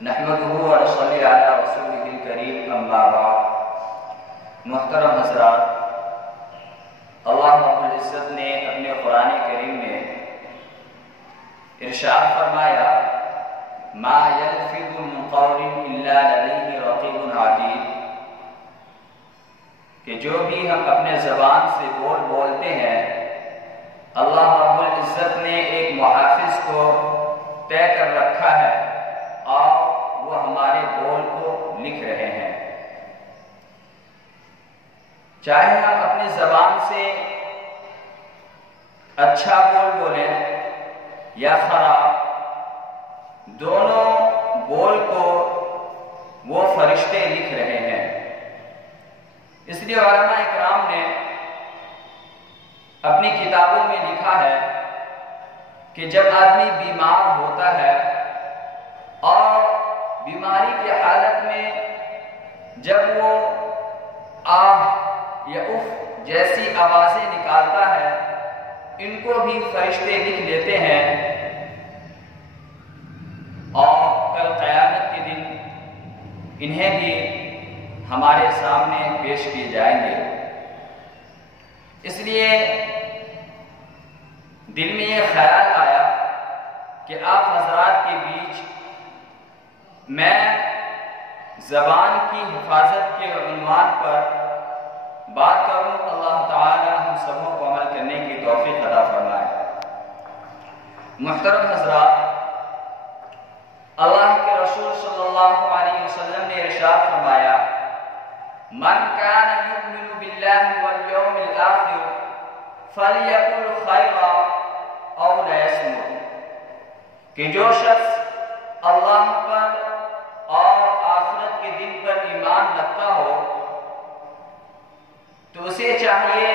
نحمدہ و نصلی علی رسولہ الکریم اما بعد۔ محترم حضرات، اللہ رب العزت نے اپنے قرآن کریم میں ارشاد فرمایا ما یلفظ من قول الا لدیہ رقیب عتید، کہ جو بھی ہم اپنے زبان سے بولتے ہیں، اللہ رب العزت نے ایک محافظ کو طے کر رکھا ہے اور وہ ہمارے بول کو لکھ رہے ہیں۔ چاہے ہم اپنی زبان سے اچھا بولیں یا خراب، دونوں بول کو وہ فرشتے لکھ رہے ہیں۔ اس لیے علماء اکرام نے اپنی کتابوں میں لکھا ہے کہ جب آدمی بیمار ہوتا ہے اور بیماری کی حالت میں جب وہ آہ یا اف جیسی آوازیں نکالتا ہے، ان کو بھی فرشتے لکھ لیتے ہیں اور کل قیامت کے دن انہیں بھی ہمارے سامنے پیش کیے جائیں گے۔ اس لیے دل میں یہ خیال آیا کہ آپ حضرات کے بیچ میں زبان کی حفاظت کے عنوان پر بات کروں۔ اللہ تعالی ہم سبوں کو عمل کرنے کی توفیق عطا فرمائے۔ محترم حضرات، اللہ کے رسول صلی اللہ علیہ وسلم نے ارشاد فرمایا من کان یؤمن باللہ والیوم الآخر فلیقل خیرا او لیصمت، کہ جو شخص اللہ پر اور آخرت کے دن پر ایمان رکھتا ہو تو اسے چاہیے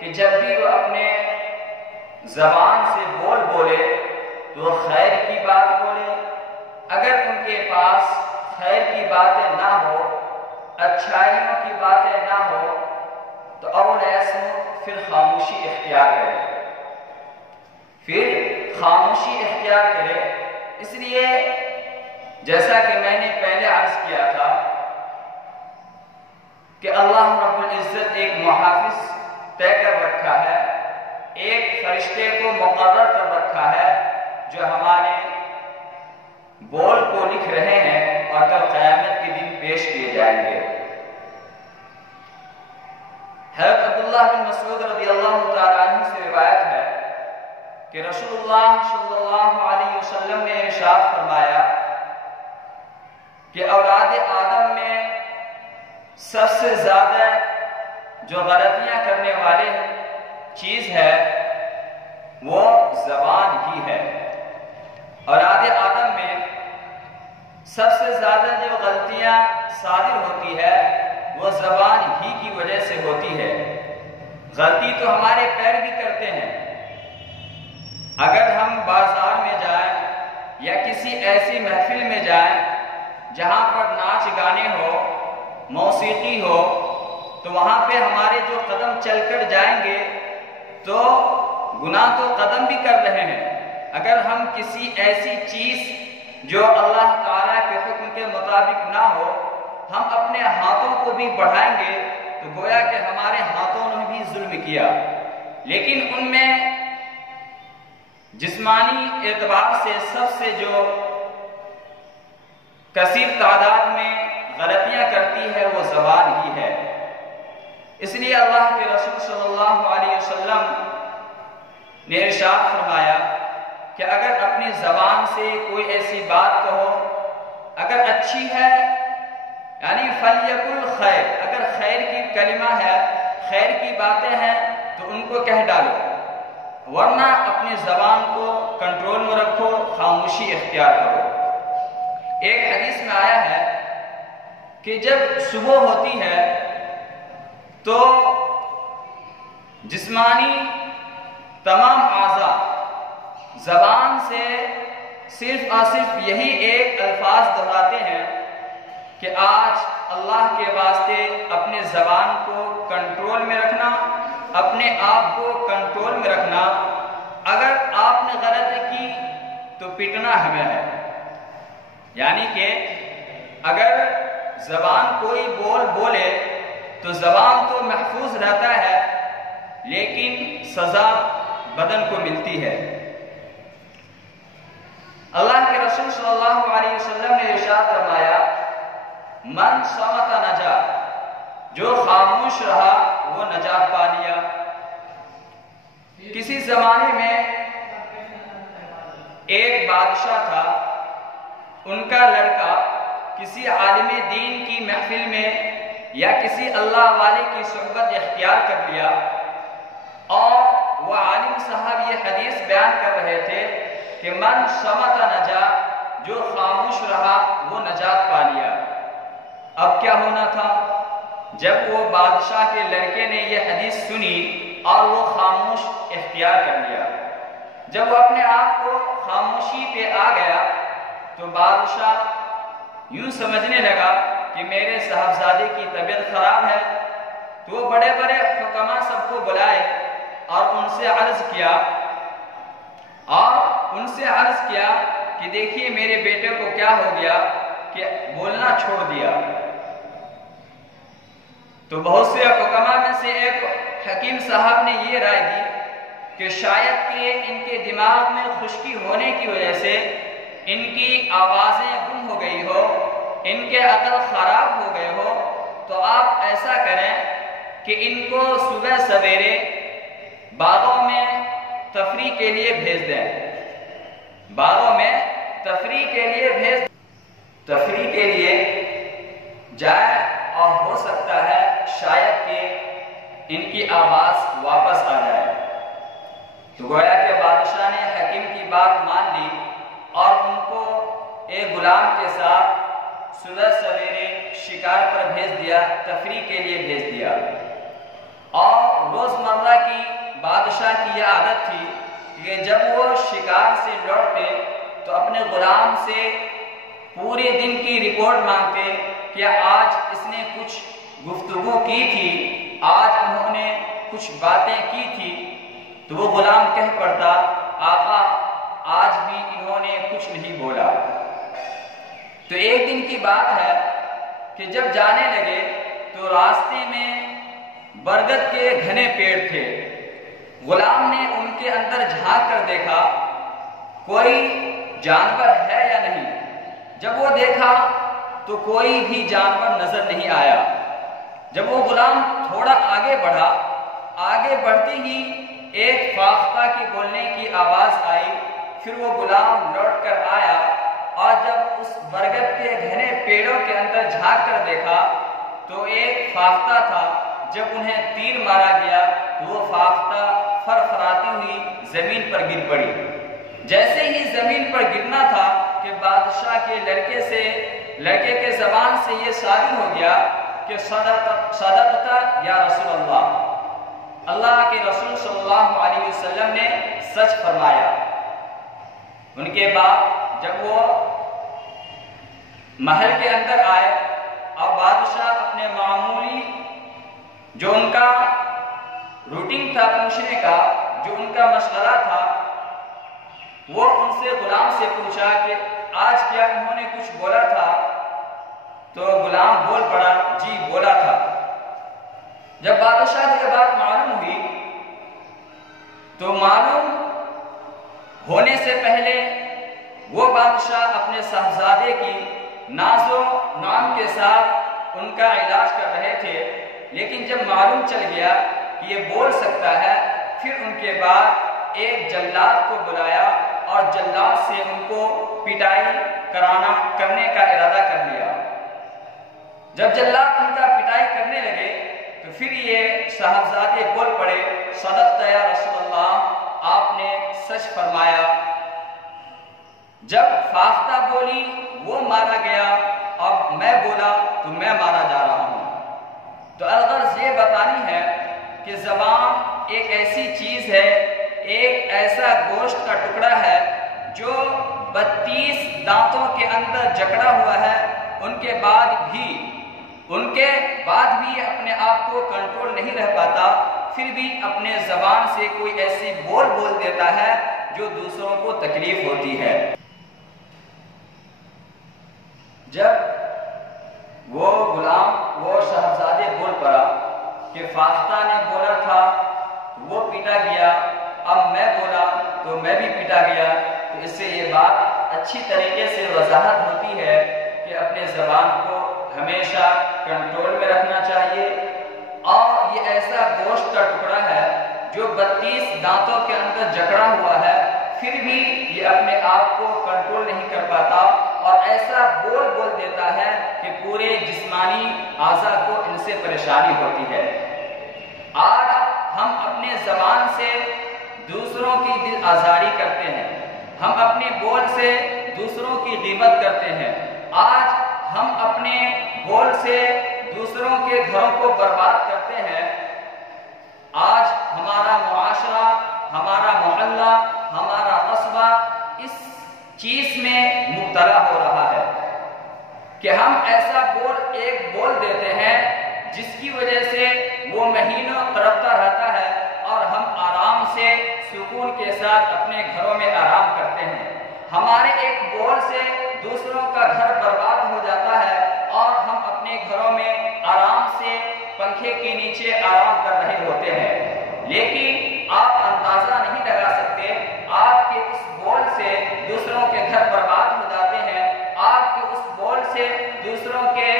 کہ جب بھی وہ اپنے زبان سے بولے تو وہ خیر کی بات بولے، اگر ان کے پاس خیر کی باتیں نہ ہو، اچھائیوں کی باتیں نہ ہو تو اول ایسمت پھر خاموشی اختیار کرے۔ اس لیے جیسا کہ میں نے پہلے عرض کیا تھا کہ اللہ رب العزت ایک محافظ طے کر رکھا ہے، ایک فرشتے کو مقرر کر رکھا ہے جو ہمارے بول کو لکھ رہے ہیں اور کل قیامت کے دن پیش کیے جائیں گے۔ حضرت عبداللہ بن مسعود رضی اللہ تعالیٰ عنہ سے روایت ہے کہ رسول اللہ صلی اللہ علیہ وسلم نے ارشاد فرمایا کہ اولاد آدم میں سب سے زیادہ جو غلطیاں کرنے والے چیز ہے وہ زبان ہی ہے۔ اولاد آدم میں سب سے زیادہ جو غلطیاں صادر ہوتی ہے وہ زبان ہی کی وجہ سے ہوتی ہے۔ غلطی تو ہمارے پیر بھی کرتے ہیں۔ اگر ہم بازار میں جائیں یا کسی ایسی محفل میں جائیں جہاں پر ناچ گانے ہو، موسیقی ہو، تو وہاں پہ ہمارے جو قدم چل کر جائیں گے تو گناہ تو قدم بھی کر رہے ہیں۔ اگر ہم کسی ایسی چیز جو اللہ تعالیٰ کے حکم کے مطابق نہ ہو، ہم اپنے ہاتھوں کو بھی بڑھائیں گے تو گویا کہ ہمارے ہاتھوں نے بھی ظلم کیا۔ لیکن ان میں جسمانی اعتبار سے سب سے جو کثیر تعداد میں غلطیاں کرتی ہے وہ زبان ہی ہے۔ اس لیے اللہ کے رسول صلی اللہ علیہ وسلم نے ارشاد فرمایا کہ اگر اپنی زبان سے کوئی ایسی بات کہو، اگر اچھی ہے یعنی فلیقل خیر، اگر خیر کی کلمہ ہے، خیر کی باتیں ہیں تو ان کو کہہ ڈالو، ورنہ اپنی زبان کو کنٹرول میں رکھو، خاموشی اختیار کرو۔ ایک حدیث میں آیا ہے کہ جب صبح ہوتی ہے تو جسمانی تمام اعضاء زبان سے صرف اور صرف یہی ایک الفاظ دہراتے ہیں کہ آج اللہ کے واسطے اپنے زبان کو کنٹرول میں رکھنا، اپنے آپ کو کنٹرول میں رکھنا۔ اگر آپ نے غلطی کی تو پیٹنا ہمیں ہے، یعنی کہ اگر زبان کوئی بولے تو زبان تو محفوظ رہتا ہے لیکن سزا بدن کو ملتی ہے۔ اللہ کے رسول صلی اللہ علیہ وسلم نے ارشاد فرمایا من صمت نجا، جو خاموش رہا وہ نجات پا لیا۔ کسی زمانے میں ایک بادشاہ تھا، ان کا لڑکا کسی عالم دین کی محفل میں یا کسی اللہ والے کی صحبت اختیار کر لیا اور وہ عالم صاحب یہ حدیث بیان کر رہے تھے کہ من صمت نجا، جو خاموش رہا وہ نجات پا لیا۔ اب کیا ہونا تھا؟ جب وہ بادشاہ کے لڑکے نے یہ حدیث سنی اور وہ خاموش اختیار کر لیا، جب وہ اپنے آپ کو خاموشی پہ آ گیا تو بادشاہ یوں سمجھنے لگا کہ میرے صاحبزادے کی طبیعت خراب ہے، تو وہ بڑے بڑے حکما سب کو بلائے اور ان سے عرض کیا کہ دیکھیے میرے بیٹے کو کیا ہو گیا کہ بولنا چھوڑ دیا۔ تو بہت سے حکما میں سے ایک حکیم صاحب نے یہ رائے دی کہ شاید کہ ان کے دماغ میں خشکی ہونے کی وجہ سے ان کی آوازیں گم ہو گئی ہو، ان کے عقل خراب ہو گئے ہو، تو آپ ایسا کریں کہ ان کو صبح سویرے باغوں میں تفریح کے لیے بھیج دیں، باغوں میں تفریح کے لیے جائے اور ہو سکتا ہے شاید کہ ان کی آواز واپس آ جائے۔ تو گویا کہ بادشاہ نے حکیم کی بات مان لی اور ان کو ایک غلام کے ساتھ صبح سویرے شکار پر بھیج دیا، تفریح کے لیے بھیج دیا۔ اور روزمرہ کی بادشاہ کی یہ عادت تھی کہ جب وہ شکار سے لوٹتے تو اپنے غلام سے پورے دن کی رپورٹ مانگتے کہ آج اس نے کچھ گفتگو کی تھی، آج انہوں نے کچھ باتیں کی تھی۔ تو وہ غلام کہہ پڑتا آقا آج بھی انہوں نے کچھ نہیں بولا۔ تو ایک دن کی بات ہے کہ جب جانے لگے تو راستے میں برگد کے گھنے پیڑ تھے، غلام نے ان کے اندر جھانک کر دیکھا کوئی جانور ہے یا نہیں۔ جب وہ دیکھا تو کوئی بھی جانور نظر نہیں آیا۔ جب وہ غلام تھوڑا آگے بڑھا، آگے بڑھتے ہی ایک فاختہ کی بولنے کی آواز آئی، پھر وہ غلام لوٹ کر آیا اور جب اس برگد کے گھنے پیڑوں کے اندر جھانک کر دیکھا تو ایک فاختہ تھا۔ جب انہیں تیر مارا گیا تو وہ فاختہ فرفراتی ہوئی زمین پر گر پڑی۔ جیسے ہی زمین پر گرنا تھا کہ بادشاہ کے لڑکے کے زبان سے یہ صادر ہو گیا کہ صدقت یا رسول اللہ، اللہ کے رسول صلی اللہ علیہ وسلم نے سچ فرمایا۔ ان کے بعد جب وہ محل کے اندر آئے اور بادشاہ اپنے معمولی جو ان کا روٹین تھا پوچھنے کا، جو ان کا مشورہ تھا، وہ ان سے غلام سے پوچھا کہ آج کیا انہوں نے کچھ بولا تھا؟ تو غلام بول پڑا جی بولا تھا۔ جب بادشاہ کو یہ بات معلوم ہوئی تو معلوم ہونے سے پہلے وہ بادشاہ اپنے صاحبزادے کی ناز و نام کے ساتھ ان کا علاج کر رہے تھے، لیکن جب معلوم چل گیا کہ یہ بول سکتا ہے، پھر ان کے بعد ایک جلاد کو بلایا اور جلاد سے ان کو پٹائی کرنے کا ارادہ کر لیا۔ جب جلاد ان کا پٹائی کرنے لگے تو پھر یہ صاحبزادے بول پڑے صدقت یا رسول اللہ، آپ نے سچ فرمایا۔ جب فاختہ بولی وہ مارا گیا، اب میں بولا تو میں مارا جا رہا ہوں۔ تو الغرض یہ بتانی ہے کہ زبان ایک ایسی چیز ہے، ایک ایسا گوشت کا ٹکڑا ہے جو 32 دانتوں کے اندر جکڑا ہوا ہے، ان کے بعد بھی اپنے آپ کو کنٹرول نہیں رہ پاتا، پھر بھی اپنے زبان سے کوئی ایسی بول دیتا ہے جو دوسروں کو تکلیف ہوتی ہے۔ کہ فاختہ نے بولا تھا وہ پیٹا گیا، اب میں بولا تو میں بھی پیٹا گیا، تو اس سے یہ بات اچھی طریقے سے وضاحت ہوتی ہے کہ اپنے زبان کو ہمیشہ کنٹرول میں رکھنا چاہیے۔ اور یہ ایسا گوشت کا ٹکڑا ہے جو 32 دانتوں کے اندر جکڑا ہوا ہے، پھر بھی یہ اپنے آپ کو کنٹرول نہیں کر پاتا اور ایسا بول دیتا ہے کہ پورے جسمانی اعضاء کو ان سے پریشانی ہوتی ہے۔ آج ہم اپنے زبان سے دوسروں کی دل آزاری کرتے ہیں، ہم اپنے بول سے دوسروں کی غیبت کرتے ہیں، آج ہم اپنے بول سے دوسروں کے گھروں کو برباد کرتے ہیں۔ آج ہمارا معاشرہ، ہمارا محلہ، ہمارا قصبہ اس چیز میں مبتلا ہو رہا ہے کہ ہم ایسا ایک بول دیتے ہیں جس کی وجہ سے وہ مہینوں تڑپتا رہتا ہے اور ہم آرام سے سکون کے ساتھ اپنے گھروں میں آرام کرتے ہیں۔ ہمارے ایک بول سے دوسروں کا گھر برباد ہو جاتا ہے اور ہم اپنے گھروں میں آرام سے پنکھے کے نیچے آرام کر رہے ہوتے ہیں، لیکن آپ اندازہ نہیں لگا سکتے آپ کے اس بول سے دوسروں کے گھر برباد ہو جاتے ہیں، آپ کے اس بول سے دوسروں کے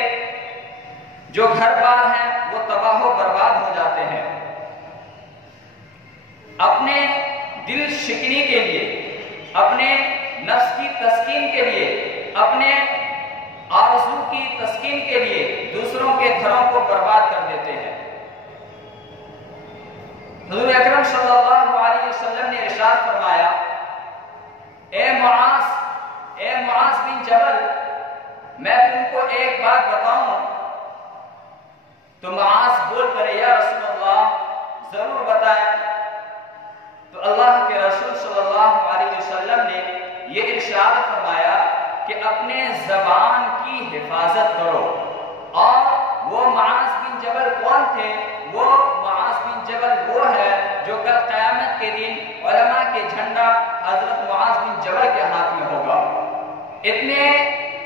جو گھر بار ہیں وہ تباہ و برباد ہو جاتے ہیں۔ اپنے دل شکنی کے لیے، اپنے نفس کی تسکین کے لیے، اپنے آرزو کی تسکین کے لیے دوسروں کے گھروں کو برباد کر دیتے ہیں۔ حضور اکرم صلی اللہ علیہ وسلم نے ارشاد فرمایا، اے معاذ بن جبل، میں تم کو ایک بات بتاؤں؟ تو معاذ بول پڑے، یا رسول اللہ ضرور بتائیں۔ تو اللہ کے رسول صلی اللہ علیہ وسلم نے یہ ارشاد فرمایا کہ اپنے زبان کی حفاظت کرو۔ اور وہ معاذ بن جبل کون تھے؟ وہ معاذ بن جبل وہ ہے جو کل قیامت کے دن علماء کے جھنڈا حضرت معاذ بن جبل کے ہاتھ میں ہوگا۔ اتنے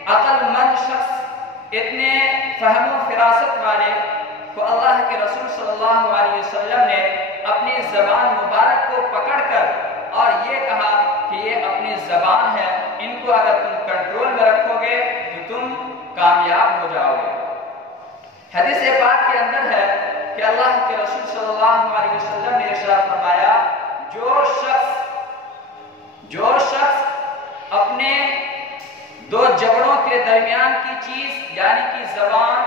عقل مند شخص، اتنے فہم و فراست والے کو اللہ کے رسول صلی اللہ علیہ وسلم نے اپنی زبان مبارک کو پکڑ کر اور یہ کہا کہ یہ اپنی زبان ہے، ان کو اگر تم کنٹرول میں رکھو گے تو تم کامیاب ہو جاؤ گے۔ حدیث پاک کے اندر ہے کہ اللہ کے رسول صلی اللہ علیہ وسلم نے ارشاد فرمایا، جو شخص اپنے دو جبڑوں کے درمیان کی چیز یعنی کہ زبان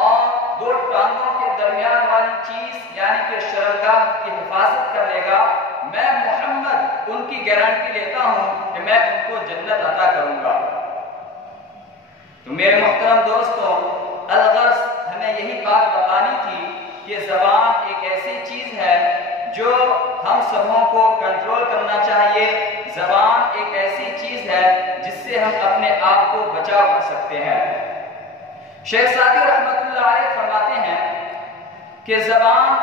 اور دو ٹانگوں کے درمیان والی چیز یعنی کہ شرمگاہ کی حفاظت کر لے گا، میں محمد ان کی گارنٹی لیتا ہوں کہ میں ان کو جنت عطا کروں گا۔ تو میرے محترم دوستوں، الغرض ہمیں یہی بات بتانی تھی کہ زبان ایک ایسی چیز ہے جو ہم سبوں کو کنٹرول کرنا چاہیے۔ زبان ایک ایسی چیز ہے جس سے ہم اپنے آپ کو بچاؤ کر سکتے ہیں۔ شیخ سعدی رحمۃ اللہ علیہ فرماتے ہیں کہ زبان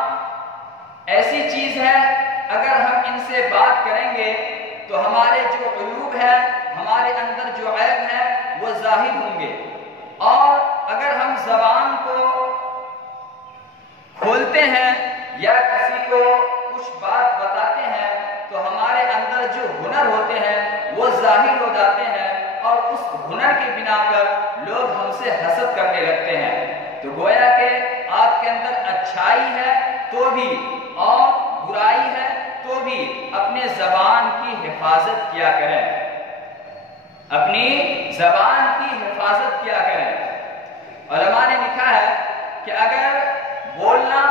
ایسی چیز ہے اگر ہم ان سے بات کریں گے تو ہمارے جو عیوب ہیں، ہمارے اندر جو عیب ہیں وہ ظاہر ہوں گے، اور اگر ہم زبان کو کھولتے ہیں یا کسی کو کچھ بات بتاتے ہیں تو ہمارے اندر جو ہنر ہوتے ہیں وہ ظاہر ہو جاتے ہیں، اور اس ہنر کی بنا پر لوگ ہم سے حسد کرنے لگتے ہیں۔ تو گویا کہ آپ کے اندر اچھائی ہے تو بھی اور برائی ہے تو بھی اپنے زبان کی حفاظت کیا کریں، اپنی زبان کی حفاظت کیا کریں۔ علماء نے لکھا ہے کہ اگر بولنا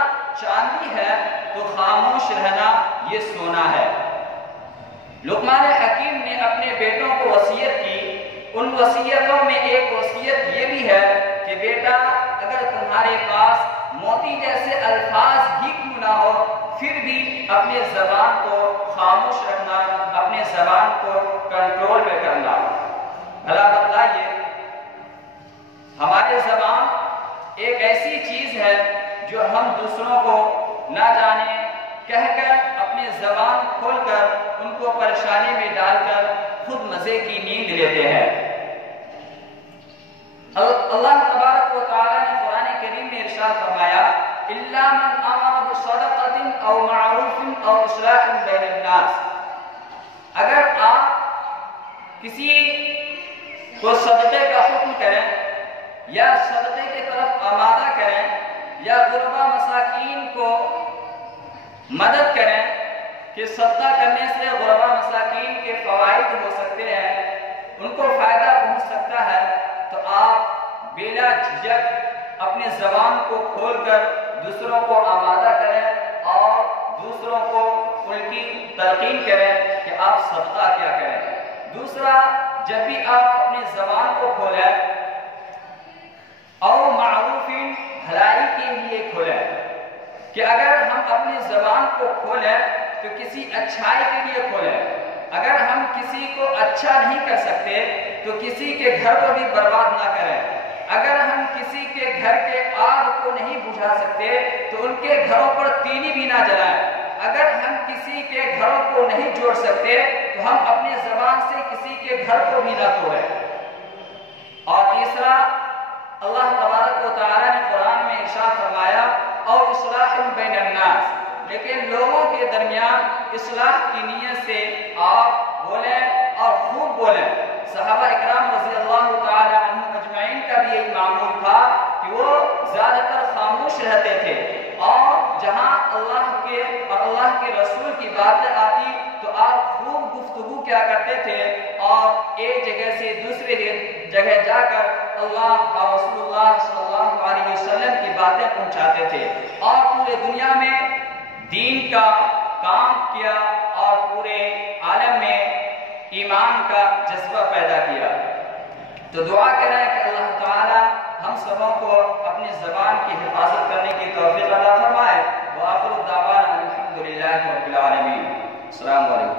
چاندی ہے تو خاموش رہنا یہ سونا ہے۔ لقمان حکیم نے اپنے بیٹوں کو وصیت کی، ان وصیتوں میں ایک وصیت یہ بھی ہے کہ بیٹا اگر تمہارے پاس موتی جیسے الفاظ ہی کیوں نہ ہو پھر بھی اپنے زبان کو خاموش رکھنا، اپنے زبان کو کنٹرول میں کرنا۔ بھلا بتلائیے، ہماری زبان ایک ایسی چیز ہے جو ہم دوسروں کو نہ جانے کہہ کر اپنی زبان کھول کر ان کو پریشانی میں ڈال کر خود مزے کی نیند لیتے ہیں۔ اللہ تبارک و تعالی نے قرآن کریم میں ارشاد فرمایا، اِلَّا مَنْ صدقۃ او معروف او اصلاح بین الناس، اگر آپ کسی کو صدقے کا حکم کریں یا صدقے کی طرف آمادہ کریں یا غربا مساکین کو مدد کریں کہ صدقہ کرنے سے غربا مساکین کے فوائد ہو سکتے ہیں، ان کو فائدہ پہنچ سکتا ہے، تو آپ بلا جھجک اپنی زبان کو کھول کر دوسروں کو آمادہ کریں اور دوسروں کو ان کی تلقین کریں کہ آپ صدقہ کیا کریں۔ دوسرا، جب بھی آپ اپنی زبان کو کھولیں اور معروف بھلائی کے لیے کھولیں، کہ اگر ہم اپنی زبان کو کھولیں تو کسی اچھائی کے لیے کھولیں، اگر ہم کسی کو اچھا نہیں کر سکتے تو کسی کے گھر کو بھی برباد نہ کریں، اگر ہم کسی کے گھر کے آگ کو نہیں بجھا سکتے تو ان کے گھروں پر تینی بھی نہ جلائیں، اگر ہم کسی کے گھروں کو نہیں جوڑ سکتے تو ہم اپنی زبان سے کسی کے گھر کو بھی نہ توڑیں۔ اور تیسرا، اللہ تبارک و تعالی نے قرآن میں ارشاد فرمایا اور اصلاح بین الناس، لیکن لوگوں کے درمیان اصلاح کی نیت سے آپ بولیں اور خوب بولیں۔ صحابہ اکرام رضی اللہ تعالی عنہم اجمعین کا بھی یہی معمول تھا کہ وہ زیادہ تر خاموش رہتے تھے، اور جہاں اللہ کے اور اللہ کے رسول کی باتیں آتی تو آپ خوب گفتگو کیا کرتے تھے اور ایک جگہ سے دوسری جگہ جا کر اللہ اور رسول اللہ صلی اللہ علیہ وسلم کی باتیں پہنچاتے تھے اور پورے دنیا میں دین کا کام کیا اور پورے عالم میں ایمان کا جذبہ پیدا کیا۔ تو دعا کریں کہ اللہ تعالی ہم سبوں کو اپنی